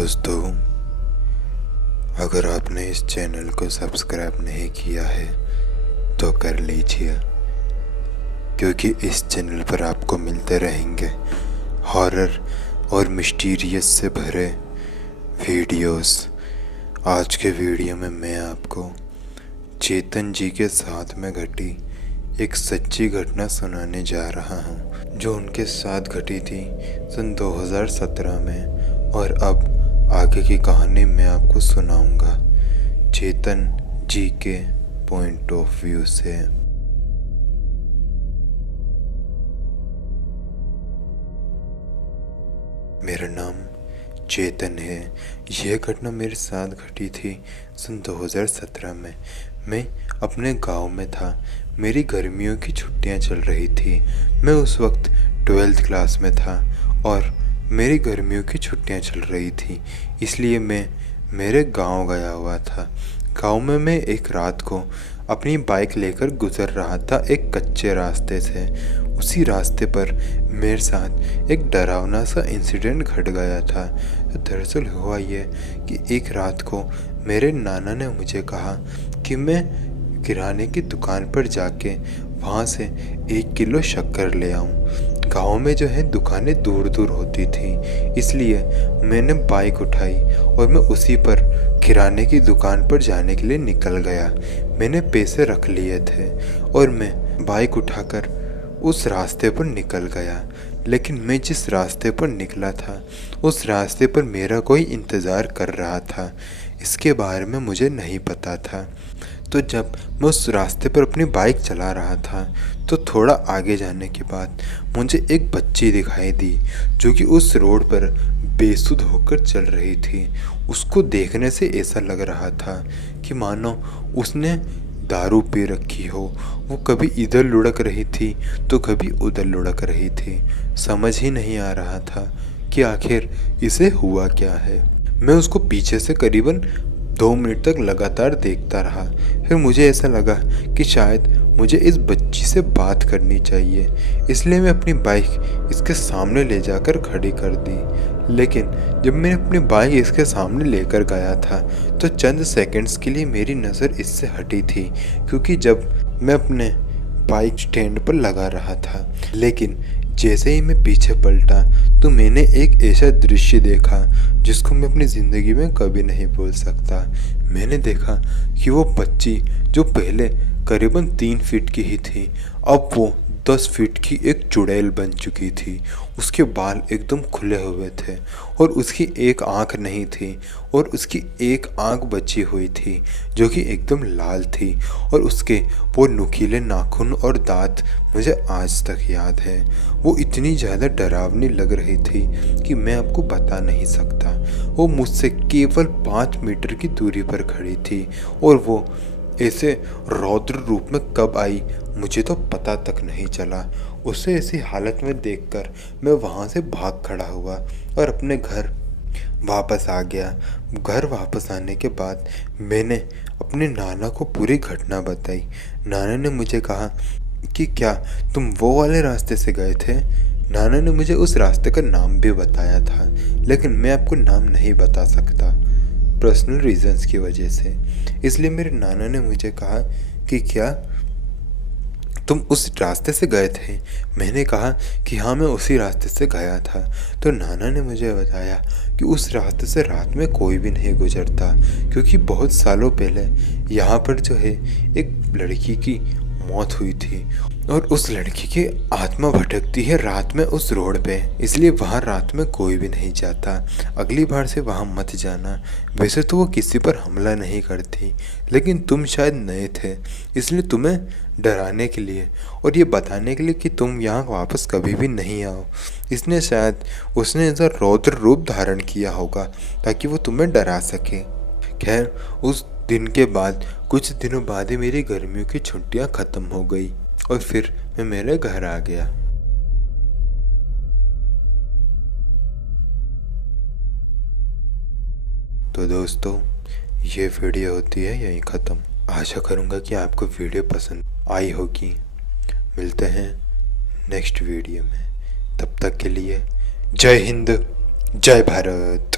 दोस्तों, अगर आपने इस चैनल को सब्सक्राइब नहीं किया है तो कर लीजिए, क्योंकि इस चैनल पर आपको मिलते रहेंगे हॉरर और मिस्टीरियस से भरे वीडियोस। आज के वीडियो में मैं आपको चेतन जी के साथ में घटी एक सच्ची घटना सुनाने जा रहा हूँ, जो उनके साथ घटी थी सन 2017 में। और अब आगे की कहानी मैं आपको सुनाऊंगा चेतन जी के पॉइंट ऑफ व्यू से। मेरा नाम चेतन है। यह घटना मेरे साथ घटी थी सन 2017 में। मैं अपने गांव में था। मेरी गर्मियों की छुट्टियां चल रही थी। मैं उस वक्त 12th क्लास में था और मेरी गर्मियों की छुट्टियां चल रही थी, इसलिए मैं मेरे गांव गया हुआ था। गांव में मैं एक रात को अपनी बाइक लेकर गुजर रहा था एक कच्चे रास्ते से। उसी रास्ते पर मेरे साथ एक डरावना सा इंसिडेंट घट गया था। तो दरअसल हुआ ये कि एक रात को मेरे नाना ने मुझे कहा कि मैं किराने की दुकान पर जाके वहाँ से 1 किलो शक्कर ले आऊँ। गांव में जो है दुकानें दूर दूर होती थी, इसलिए मैंने बाइक उठाई और मैं उसी पर किराने की दुकान पर जाने के लिए निकल गया। मैंने पैसे रख लिए थे और मैं बाइक उठाकर उस रास्ते पर निकल गया। लेकिन मैं जिस रास्ते पर निकला था उस रास्ते पर मेरा कोई इंतज़ार कर रहा था, इसके बारे में मुझे नहीं पता था। तो जब मैं उस रास्ते पर अपनी बाइक चला रहा था तो थोड़ा आगे जाने के बाद मुझे एक बच्ची दिखाई दी, जो कि उस रोड पर बेसुध होकर चल रही थी। उसको देखने से ऐसा लग रहा था कि मानो उसने दारू पी रखी हो। वो कभी इधर लुढ़क रही थी तो कभी उधर लुढ़क रही थी। समझ ही नहीं आ रहा था कि आखिर इसे हुआ क्या है। मैं उसको पीछे से करीबन 2 मिनट तक लगातार देखता रहा। फिर मुझे ऐसा लगा कि शायद मुझे इस बच्ची से बात करनी चाहिए, इसलिए मैं अपनी बाइक इसके सामने ले जाकर खड़ी कर दी। लेकिन जब मैं अपनी बाइक इसके सामने लेकर गया था तो चंद सेकंड्स के लिए मेरी नज़र इससे हटी थी, क्योंकि जब मैं अपने बाइक स्टैंड पर लगा रहा था, लेकिन जैसे ही मैं पीछे पलटा तो मैंने एक ऐसा दृश्य देखा जिसको मैं अपनी ज़िंदगी में कभी नहीं भूल सकता। मैंने देखा कि वो बच्ची जो पहले करीबन 3 फीट की ही थी, अब वो 10 फीट की एक चुड़ैल बन चुकी थी। उसके बाल एकदम खुले हुए थे और उसकी एक आंख नहीं थी और उसकी एक आंख बची हुई थी जो कि एकदम लाल थी। और उसके वो नुकीले नाखून और दांत मुझे आज तक याद है। वो इतनी ज़्यादा डरावनी लग रही थी कि मैं आपको बता नहीं सकता। वो मुझसे केवल 5 मीटर की दूरी पर खड़ी थी और वो ऐसे रौद्र रूप में कब आई मुझे तो पता तक नहीं चला। उसे ऐसी हालत में देखकर मैं वहाँ से भाग खड़ा हुआ और अपने घर वापस आ गया। घर वापस आने के बाद मैंने अपने नाना को पूरी घटना बताई। नाना ने मुझे कहा कि क्या तुम वो वाले रास्ते से गए थे? नाना ने मुझे उस रास्ते का नाम भी बताया था, लेकिन मैं आपको नाम नहीं बता सकता पर्सनल रीजंस की वजह से। इसलिए मेरे नाना ने मुझे कहा कि क्या तुम उस रास्ते से गए थे? मैंने कहा कि हाँ, मैं उसी रास्ते से गया था। तो नाना ने मुझे बताया कि उस रास्ते से रात में कोई भी नहीं गुजरता, क्योंकि बहुत सालों पहले यहाँ पर जो है एक लड़की की मौत हुई थी और उस लड़की की आत्मा भटकती है रात में उस रोड पे, इसलिए वहाँ रात में कोई भी नहीं जाता। अगली बार से वहाँ मत जाना। वैसे तो वो किसी पर हमला नहीं करती, लेकिन तुम शायद नए थे, इसलिए तुम्हें डराने के लिए और ये बताने के लिए कि तुम यहाँ वापस कभी भी नहीं आओ, इसने शायद उसने ऐसा रौद्र रूप धारण किया होगा ताकि वो तुम्हें डरा सके। खैर, उस दिन के बाद कुछ दिनों बाद ही मेरी गर्मियों की छुट्टियां ख़त्म हो गई और फिर मैं मेरे घर आ गया। तो दोस्तों, ये वीडियो होती है यहीं ख़त्म। आशा करूँगा कि आपको वीडियो पसंद आई होगी। मिलते हैं नेक्स्ट वीडियो में। तब तक के लिए जय हिंद, जय भारत।